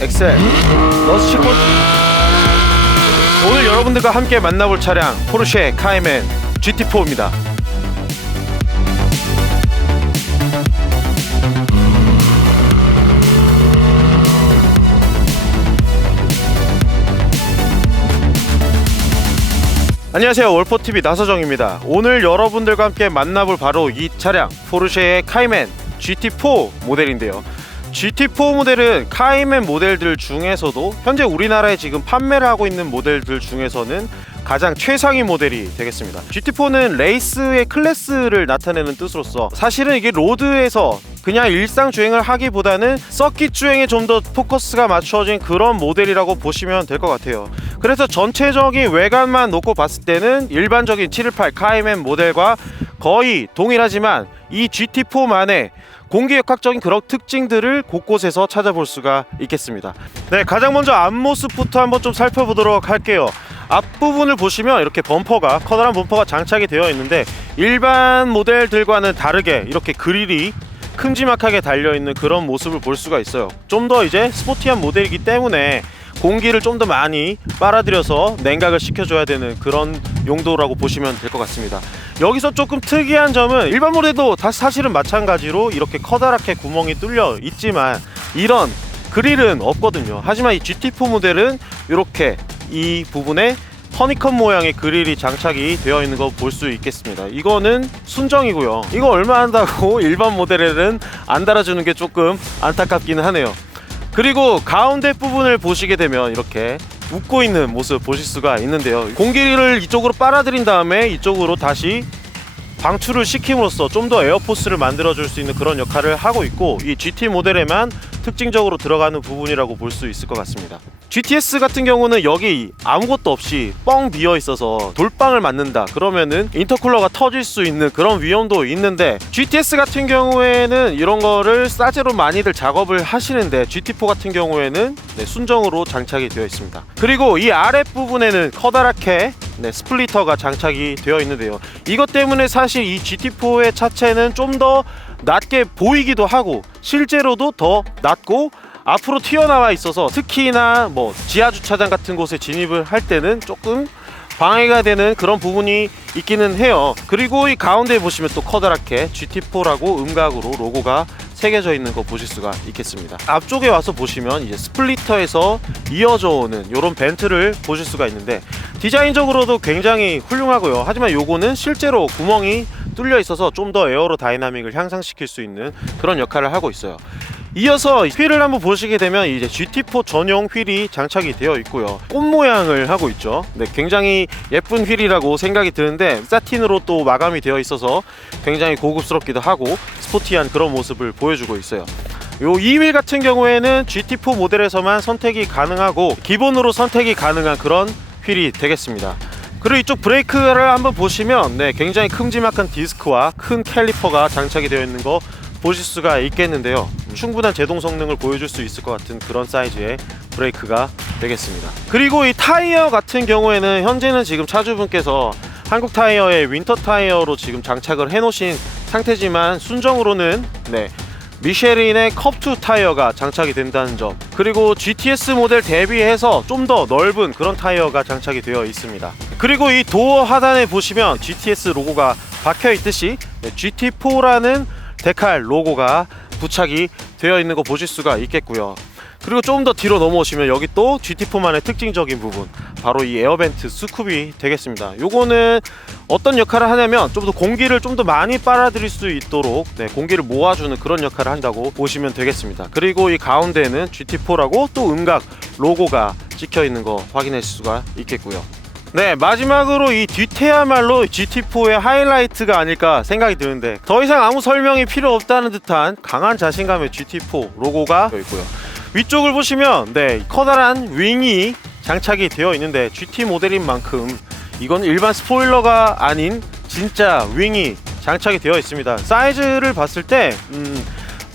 엑셀 러시코드. 오늘 여러분들과 함께 만나볼 차량 포르쉐 카이멘 GT4입니다. 안녕하세요, 월포TV 나서정입니다. 오늘 여러분들과 함께 만나볼 바로 이 차량 포르쉐의 카이멘 GT4 모델인데요. GT4 모델은 카이멘 모델들 중에서도 현재 우리나라에 지금 판매를 하고 있는 모델들 중에서는 가장 최상위 모델이 되겠습니다. GT4는 레이스의 클래스를 나타내는 뜻으로서 사실은 이게 로드에서 그냥 일상 주행을 하기보다는 서킷 주행에 좀 더 포커스가 맞춰진 그런 모델이라고 보시면 될 것 같아요. 그래서 전체적인 외관만 놓고 봤을 때는 일반적인 718 카이멘 모델과 거의 동일하지만 이 GT4만의 공기역학적인 그런 특징들을 곳곳에서 찾아볼 수가 있겠습니다. 네, 가장 먼저 앞모습부터 한번 좀 살펴보도록 할게요. 앞부분을 보시면 이렇게 범퍼가, 커다란 범퍼가 장착이 되어 있는데 일반 모델들과는 다르게 이렇게 그릴이 큼지막하게 달려있는 그런 모습을 볼 수가 있어요. 좀 더 이제 스포티한 모델이기 때문에 공기를 좀 더 많이 빨아들여서 냉각을 시켜줘야 되는 그런 용도라고 보시면 될 것 같습니다. 여기서 조금 특이한 점은 일반 모델도 사실은 마찬가지로 이렇게 커다랗게 구멍이 뚫려 있지만 이런 그릴은 없거든요. 하지만 이 GT4 모델은 이렇게 이 부분에 허니컴 모양의 그릴이 장착이 되어 있는 거 볼 수 있겠습니다. 이거는 순정이고요. 이거 얼마 한다고 일반 모델에는 안 달아주는 게 조금 안타깝기는 하네요. 그리고 가운데 부분을 보시게 되면 이렇게 웃고 있는 모습 보실 수가 있는데요. 공기를 이쪽으로 빨아들인 다음에 이쪽으로 다시 방출을 시킴으로써 좀 더 에어포스를 만들어줄 수 있는 그런 역할을 하고 있고, 이 GT 모델에만 특징적으로 들어가는 부분이라고 볼 수 있을 것 같습니다. GTS 같은 경우는 여기 아무것도 없이 뻥 비어 있어서 돌빵을 맞는다 그러면은 인터쿨러가 터질 수 있는 그런 위험도 있는데, GTS 같은 경우에는 이런 거를 싸제로 많이들 작업을 하시는데 GT4 같은 경우에는 순정으로 장착이 되어 있습니다. 그리고 이 아랫부분에는 커다랗게 스플리터가 장착이 되어 있는데요. 이것 때문에 사실 이 GT4의 차체는 좀 더 낮게 보이기도 하고 실제로도 더 낮고 앞으로 튀어나와 있어서 특히나 뭐 지하 주차장 같은 곳에 진입을 할 때는 조금 방해가 되는 그런 부분이 있기는 해요. 그리고 이 가운데 보시면 또 커다랗게 GT4라고 음각으로 로고가 새겨져 있는 거 보실 수가 있겠습니다. 앞쪽에 와서 보시면 이제 스플리터에서 이어져 오는 이런 벤트를 보실 수가 있는데 디자인적으로도 굉장히 훌륭하고요. 하지만 요거는 실제로 구멍이 뚫려 있어서 좀 더 에어로 다이나믹을 향상시킬 수 있는 그런 역할을 하고 있어요. 이어서 휠을 한번 보시게 되면 이제 GT4 전용 휠이 장착이 되어 있고요. 꽃 모양을 하고 있죠. 굉장히 예쁜 휠이라고 생각이 드는데 사틴으로 또 마감이 되어 있어서 굉장히 고급스럽기도 하고 스포티한 그런 모습을 보여주고 있어요. 이 휠 같은 경우에는 GT4 모델에서만 선택이 가능하고 기본으로 선택이 가능한 그런 휠이 되겠습니다. 그리고 이쪽 브레이크를 한번 보시면 굉장히 큼지막한 디스크와 큰 캘리퍼가 장착이 되어 있는 거 보실 수가 있겠는데요. 충분한 제동 성능을 보여줄 수 있을 것 같은 그런 사이즈의 브레이크가 되겠습니다. 그리고 이 타이어 같은 경우에는 현재는 지금 차주분께서 한국 타이어의 윈터 타이어로 지금 장착을 해 놓으신 상태지만 순정으로는 미쉐린의 컵2 타이어가 장착이 된다는 점, 그리고 GTS 모델 대비해서 좀 더 넓은 그런 타이어가 장착이 되어 있습니다. 그리고 이 도어 하단에 보시면 GTS 로고가 박혀 있듯이 GT4라는 데칼 로고가 부착이 되어 있는 거 보실 수가 있겠고요. 그리고 조금 더 뒤로 넘어오시면 여기 또 GT4만의 특징적인 부분, 바로 이 에어벤트 스쿱이 되겠습니다. 요거는 어떤 역할을 하냐면 좀 더 공기를 좀 더 많이 빨아들일 수 있도록 공기를 모아주는 그런 역할을 한다고 보시면 되겠습니다. 그리고 이 가운데는 GT4라고 또 음각 로고가 찍혀 있는 거 확인할 수가 있겠고요. 마지막으로 이 뒤태야말로 GT4의 하이라이트가 아닐까 생각이 드는데 더 이상 아무 설명이 필요 없다는 듯한 강한 자신감의 GT4 로고가 되어 있고요. 위쪽을 보시면 커다란 윙이 장착이 되어 있는데 GT 모델인 만큼 이건 일반 스포일러가 아닌 진짜 윙이 장착이 되어 있습니다. 사이즈를 봤을 때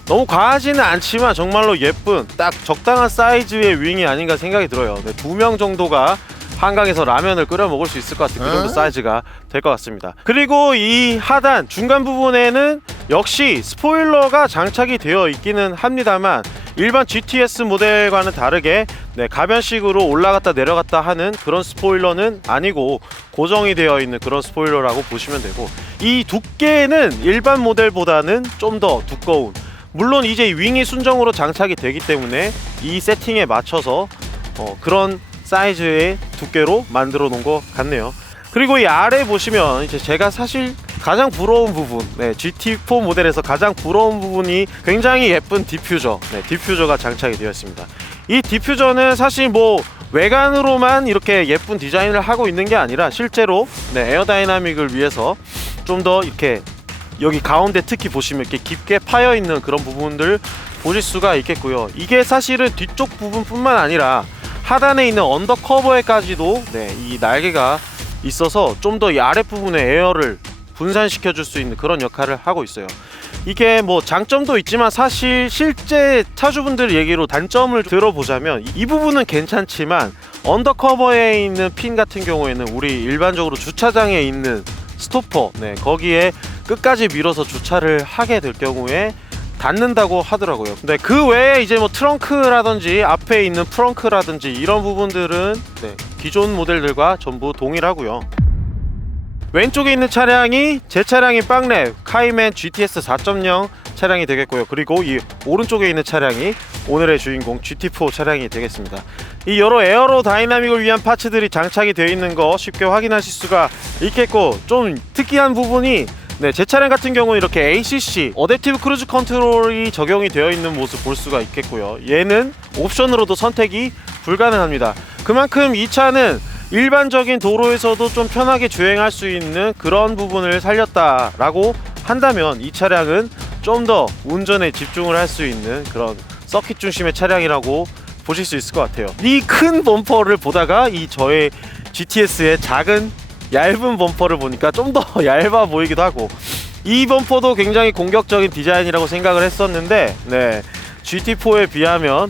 너무 과하지는 않지만 정말로 예쁜 딱 적당한 사이즈의 윙이 아닌가 생각이 들어요. 2명 정도가 한강에서 라면을 끓여 먹을 수 있을 것 같은 그 정도 사이즈가 될 것 같습니다. 그리고 이 하단 중간 부분에는 역시 스포일러가 장착이 되어 있기는 합니다만 일반 GTS 모델과는 다르게 가변식으로 올라갔다 내려갔다 하는 그런 스포일러는 아니고 고정이 되어 있는 그런 스포일러라고 보시면 되고, 이 두께는 일반 모델보다는 좀 더 두꺼운, 물론 이제 윙이 순정으로 장착이 되기 때문에 이 세팅에 맞춰서 그런 사이즈의 두께로 만들어 놓은 것 같네요. 그리고 이 아래 보시면 이제 제가 사실 가장 부러운 부분, GT4 모델에서 가장 부러운 부분이 굉장히 예쁜 디퓨저, 디퓨저가 장착이 되어 있습니다. 이 디퓨저는 사실 뭐 외관으로만 이렇게 예쁜 디자인을 하고 있는 게 아니라 실제로 에어다이나믹을 위해서 좀 더 이렇게 여기 가운데 특히 보시면 이렇게 깊게 파여 있는 그런 부분들 보실 수가 있겠고요. 이게 사실은 뒤쪽 부분뿐만 아니라 하단에 있는 언더커버에까지도 이 날개가 있어서 좀 더 이 아랫부분에 에어를 분산시켜 줄 수 있는 그런 역할을 하고 있어요. 이게 뭐 장점도 있지만 사실 실제 차주분들 얘기로 단점을 들어보자면 이 부분은 괜찮지만 언더커버에 있는 핀 같은 경우에는 우리 일반적으로 주차장에 있는 스토퍼, 거기에 끝까지 밀어서 주차를 하게 될 경우에 닿는다고 하더라고요. 근데 그 외에 이제 뭐 트렁크라든지 앞에 있는 프렁크라든지 이런 부분들은 기존 모델들과 전부 동일하고요. 왼쪽에 있는 차량이 제 차량인 빵랩 카이맨 GTS 4.0 차량이 되겠고요. 그리고 이 오른쪽에 있는 차량이 오늘의 주인공 GT4 차량이 되겠습니다. 이 여러 에어로 다이나믹을 위한 파츠들이 장착이 되어 있는 거 쉽게 확인하실 수가 있겠고, 좀 특이한 부분이 제 차량 같은 경우는 이렇게 ACC 어댑티브 크루즈 컨트롤이 적용이 되어 있는 모습 볼 수가 있겠고요. 얘는 옵션으로도 선택이 불가능합니다. 그만큼 이 차는 일반적인 도로에서도 좀 편하게 주행할 수 있는 그런 부분을 살렸다라고 한다면 이 차량은 좀 더 운전에 집중을 할 수 있는 그런 서킷 중심의 차량이라고 보실 수 있을 것 같아요. 이 큰 범퍼를 보다가 이 저의 GTS의 작은 얇은 범퍼를 보니까 좀 더 얇아 보이기도 하고, 이 범퍼도 굉장히 공격적인 디자인이라고 생각을 했었는데 GT4에 비하면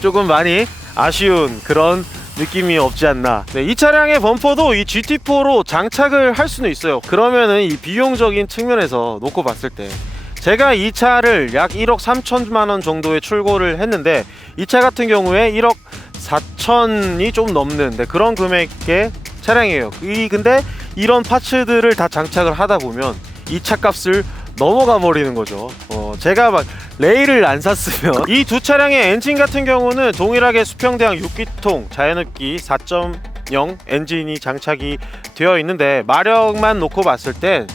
조금 많이 아쉬운 그런 느낌이 없지 않나. 이 차량의 범퍼도 이 GT4로 장착을 할 수는 있어요. 그러면은 이 비용적인 측면에서 놓고 봤을 때 제가 이 차를 약 1억 3천만 원 정도에 출고를 했는데 이 차 같은 경우에 1억 4천이 좀 넘는 그런 금액의 차량이에요. 근데 이런 파츠들을 다 장착을 하다 보면 이 차 값을 넘어가 버리는 거죠. 제가 막 레일을 안 샀으면 이 두 차량의 엔진 같은 경우는 동일하게 수평대항 6기통 자연흡기 4.0 엔진이 장착이 되어 있는데 마력만 놓고 봤을 땐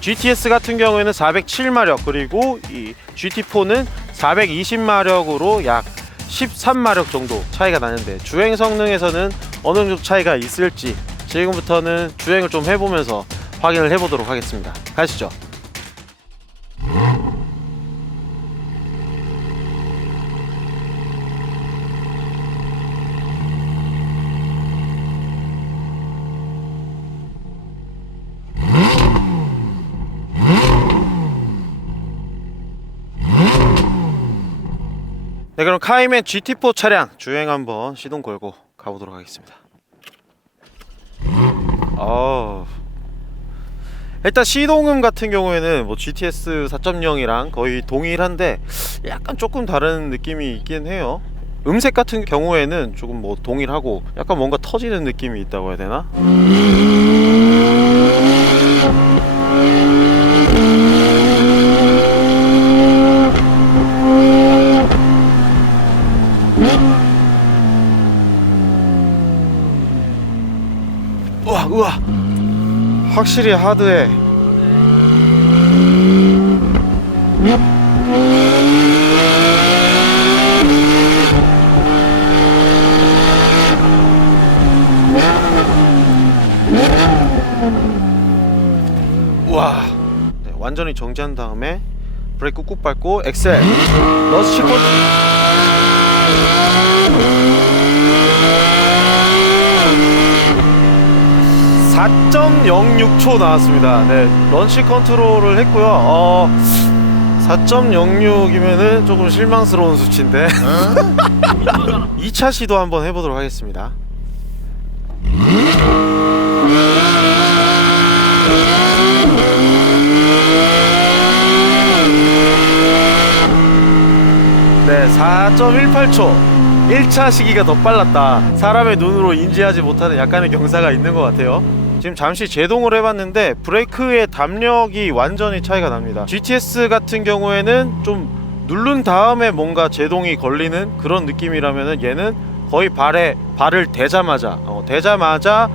GTS 같은 경우에는 407마력, 그리고 이 GT4는 420마력으로 약 13마력 정도 차이가 나는데, 주행 성능에서는 어느 정도 차이가 있을지 지금부터는 주행을 좀 해보면서 확인을 해보도록 하겠습니다. 가시죠. 그럼 카이맨 GT4 차량 주행 한번 시동 걸고 가보도록 하겠습니다. 일단 시동음 같은 경우에는 뭐 GTS 4.0이랑 거의 동일한데 약간 조금 다른 느낌이 있긴 해요. 음색 같은 경우에는 조금 뭐 동일하고 약간 뭔가 터지는 느낌이 있다고 해야 되나? 우와, 확실히 하드해. 우와, 완전히 정지한 다음에 브레이크 꾹꾹 밟고 엑셀 러스 칠콘 4.06초 나왔습니다. 런치 컨트롤을 했고요. 4.06이면은 조금 실망스러운 수치인데 2차 시도 한번 해보도록 하겠습니다. 4.18초 1차 시기가 더 빨랐다. 사람의 눈으로 인지하지 못하는 약간의 경사가 있는 것 같아요. 지금 잠시 제동을 해봤는데 브레이크의 담력이 완전히 차이가 납니다. GTS 같은 경우에는 좀 누른 다음에 뭔가 제동이 걸리는 그런 느낌이라면은 얘는 거의 발을 대자마자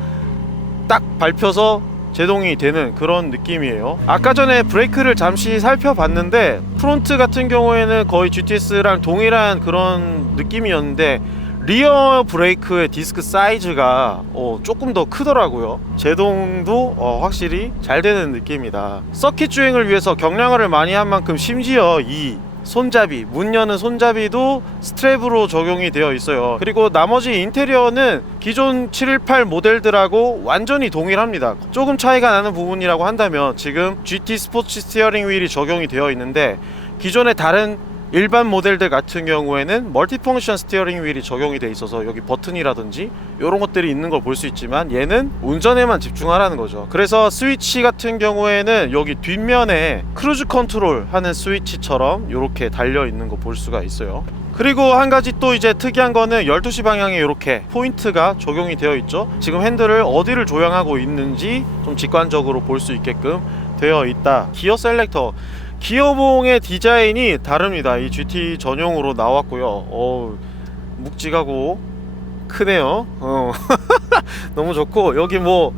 딱 밟혀서 제동이 되는 그런 느낌이에요. 아까 전에 브레이크를 잠시 살펴봤는데 프론트 같은 경우에는 거의 GTS랑 동일한 그런 느낌이었는데 리어 브레이크의 디스크 사이즈가 조금 더 크더라고요. 제동도 확실히 잘 되는 느낌이다. 서킷 주행을 위해서 경량화를 많이 한 만큼 심지어 이 손잡이, 문 여는 손잡이도 스트랩으로 적용이 되어 있어요. 그리고 나머지 인테리어는 기존 718 모델들하고 완전히 동일합니다. 조금 차이가 나는 부분이라고 한다면 지금 GT 스포츠 스티어링 휠이 적용이 되어 있는데 기존의 다른 일반 모델들 같은 경우에는 멀티펑션 스티어링 휠이 적용이 돼 있어서 여기 버튼이라든지 이런 것들이 있는 걸 볼 수 있지만 얘는 운전에만 집중하라는 거죠. 그래서 스위치 같은 경우에는 여기 뒷면에 크루즈 컨트롤 하는 스위치처럼 이렇게 달려 있는 거 볼 수가 있어요. 그리고 한 가지 또 이제 특이한 거는 12시 방향에 이렇게 포인트가 적용이 되어 있죠. 지금 핸들을 어디를 조향하고 있는지 좀 직관적으로 볼 수 있게끔 되어 있다. 기어 셀렉터, 기어봉의 디자인이 다릅니다. 이 GT 전용으로 나왔고요. 묵직하고 크네요. 너무 좋고 여기 뭐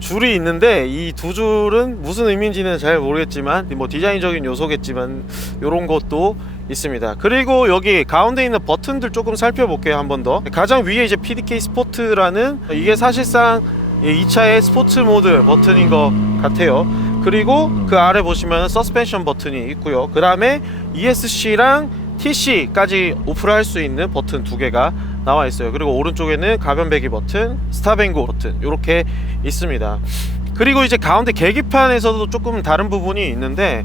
줄이 있는데 이 두 줄은 무슨 의미인지는 잘 모르겠지만 뭐 디자인적인 요소겠지만 이런 것도 있습니다. 그리고 여기 가운데 있는 버튼들 조금 살펴볼게요. 한 번 더. 가장 위에 이제 PDK 스포트라는 이게 사실상 이 차의 스포츠 모드 버튼인 것 같아요. 그리고 그 아래 보시면 서스펜션 버튼이 있고요. 그 다음에 ESC랑 TC까지 오프를 할 수 있는 버튼 두 개가 나와 있어요. 그리고 오른쪽에는 가변 배기 버튼, 스탑앤고 버튼 이렇게 있습니다. 그리고 이제 가운데 계기판에서도 조금 다른 부분이 있는데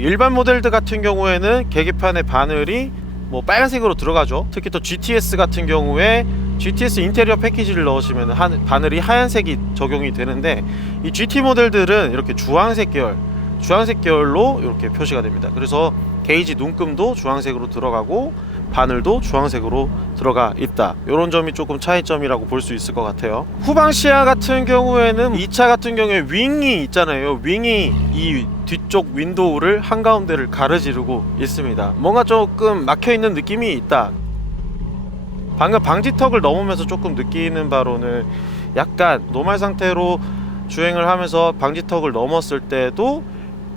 일반 모델들 같은 경우에는 계기판의 바늘이 뭐 빨간색으로 들어가죠. 특히 또 GTS 같은 경우에 GTS 인테리어 패키지를 넣으시면 바늘이 하얀색이 적용이 되는데 이 GT 모델들은 이렇게 주황색 계열로 이렇게 표시가 됩니다. 그래서 게이지 눈금도 주황색으로 들어가고 바늘도 주황색으로 들어가 있다. 이런 점이 조금 차이점이라고 볼 수 있을 것 같아요. 후방 시야 같은 경우에는 이 차 같은 경우에 윙이 있잖아요. 윙이 이 뒤쪽 윈도우를 한가운데를 가르지르고 있습니다. 뭔가 조금 막혀있는 느낌이 있다. 방금 방지턱을 넘으면서 조금 느끼는 바로는 약간 노말 상태로 주행을 하면서 방지턱을 넘었을 때도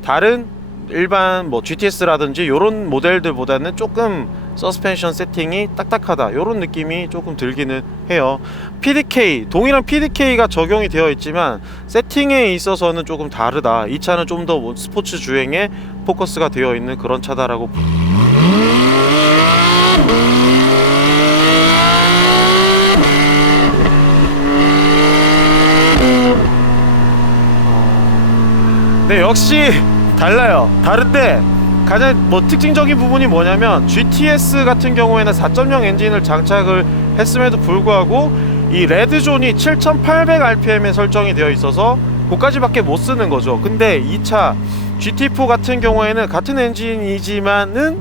다른 일반 뭐 GTS라든지 이런 모델들보다는 조금 서스펜션 세팅이 딱딱하다 이런 느낌이 조금 들기는 해요. PDK, 동일한 PDK가 적용이 되어 있지만 세팅에 있어서는 조금 다르다. 이 차는 좀 더 스포츠 주행에 포커스가 되어 있는 그런 차다라고. 네, 역시 달라요. 다른데 가장 특징적인 부분이 뭐냐면 GTS 같은 경우에는 4.0 엔진을 장착을 했음에도 불구하고 이 레드존이 7800rpm에 설정이 되어 있어서 그까지밖에 못 쓰는 거죠. 근데 이 차 GT4 같은 경우에는 같은 엔진이지만은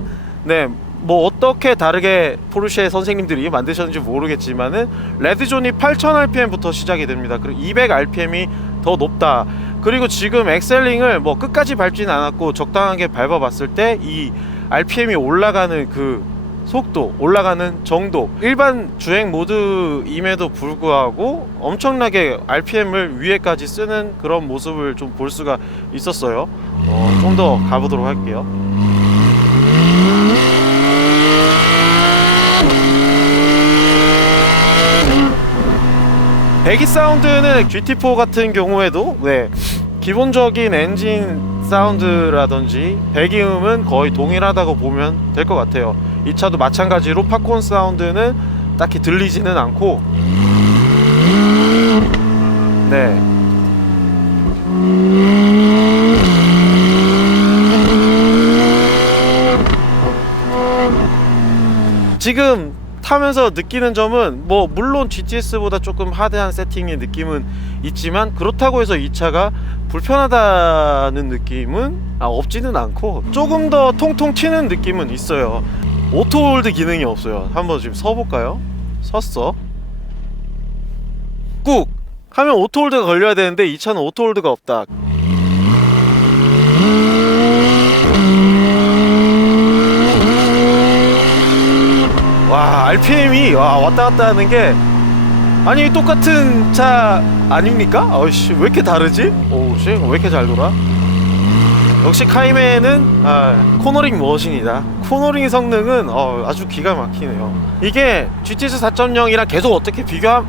뭐 어떻게 다르게 포르쉐 선생님들이 만드셨는지 모르겠지만은 레드존이 8000rpm부터 시작이 됩니다. 그리고 200rpm이 더 높다. 그리고 지금 엑셀링을 뭐 끝까지 밟지는 않았고 적당하게 밟아봤을 때 이 RPM이 올라가는 그 속도, 올라가는 정도, 일반 주행 모드임에도 불구하고 엄청나게 RPM을 위에까지 쓰는 그런 모습을 좀 볼 수가 있었어요. 좀 더 가보도록 할게요. 배기 사운드는 GT4 같은 경우에도 기본적인 엔진 사운드라든지 배기음은 거의 동일하다고 보면 될 것 같아요. 이 차도 마찬가지로 팝콘 사운드는 딱히 들리지는 않고 지금 타면서 느끼는 점은 뭐 물론 GTS보다 조금 하드한 세팅의 느낌은 있지만 그렇다고 해서 이 차가 불편하다는 느낌은 없지는 않고 조금 더 통통 튀는 느낌은 있어요. 오토홀드 기능이 없어요. 한번 지금 서볼까요? 섰어. 꾹 하면 오토홀드가 걸려야 되는데 이 차는 오토홀드가 없다. 와, RPM이 왔다 갔다 하는 게, 아니 똑같은 차 아닙니까? 어이씨, 왜 이렇게 다르지? 오우씨, 왜 이렇게 잘 돌아? 역시 카이맨은 코너링 머신이다. 코너링 성능은 아주 기가 막히네요. 이게 GTS 4.0이랑 계속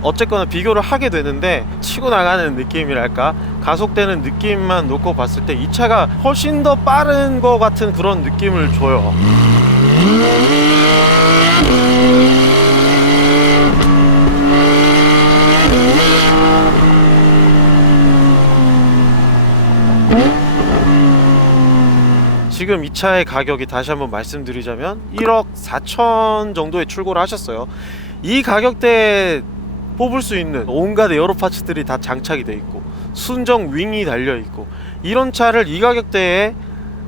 어쨌거나 비교를 하게 되는데, 치고 나가는 느낌이랄까, 가속되는 느낌만 놓고 봤을 때 이 차가 훨씬 더 빠른 것 같은 그런 느낌을 줘요. 지금 이 차의 가격이 다시 한번 말씀드리자면 1억 4천 정도에 출고를 하셨어요. 이 가격대에 뽑을 수 있는 온갖 에어로 파츠들이 다 장착이 돼 있고 순정 윙이 달려 있고, 이런 차를 이 가격대에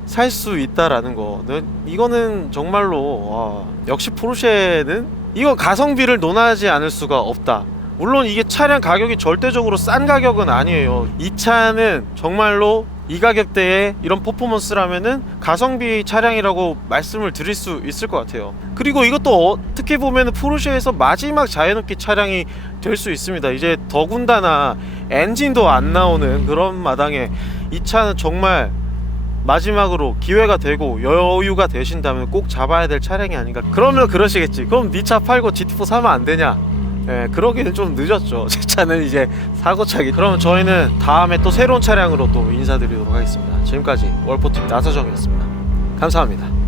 살 수 있다라는 거는, 이거는 정말로 역시 포르쉐는 이거 가성비를 논하지 않을 수가 없다. 물론 이게 차량 가격이 절대적으로 싼 가격은 아니에요. 이 차는 정말로 이 가격대에 이런 퍼포먼스라면은 가성비 차량이라고 말씀을 드릴 수 있을 것 같아요. 그리고 이것도 어떻게 보면은 포르쉐에서 마지막 자연흡기 차량이 될 수 있습니다. 이제 더군다나 엔진도 안 나오는 그런 마당에 이 차는 정말 마지막으로 기회가 되고 여유가 되신다면 꼭 잡아야 될 차량이 아닌가. 그러면 그러시겠지. 그럼 네 차 팔고 GT4 사면 안 되냐? 예, 그러기는 좀 늦었죠. 제 차는 이제 사고차기. 그럼 저희는 다음에 또 새로운 차량으로 또 인사드리도록 하겠습니다. 지금까지 월포TV 나서정이었습니다. 감사합니다.